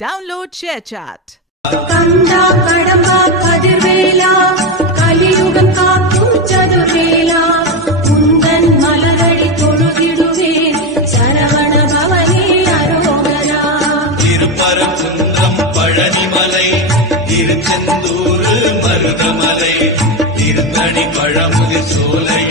Download ShareChat. கந்தா கடம்பா கதிர்வேலா கலியுகம் காக்கும் சதுர்வேலா உந்தன் மலரடி தொழுதிடுவேன் சரவண பவனே அரோகரா. திருப்பரங்குன்றம் பழனிமலை திருச்செந்தூர் மருதமலை திருத்தணி பழமுதிர் சோலை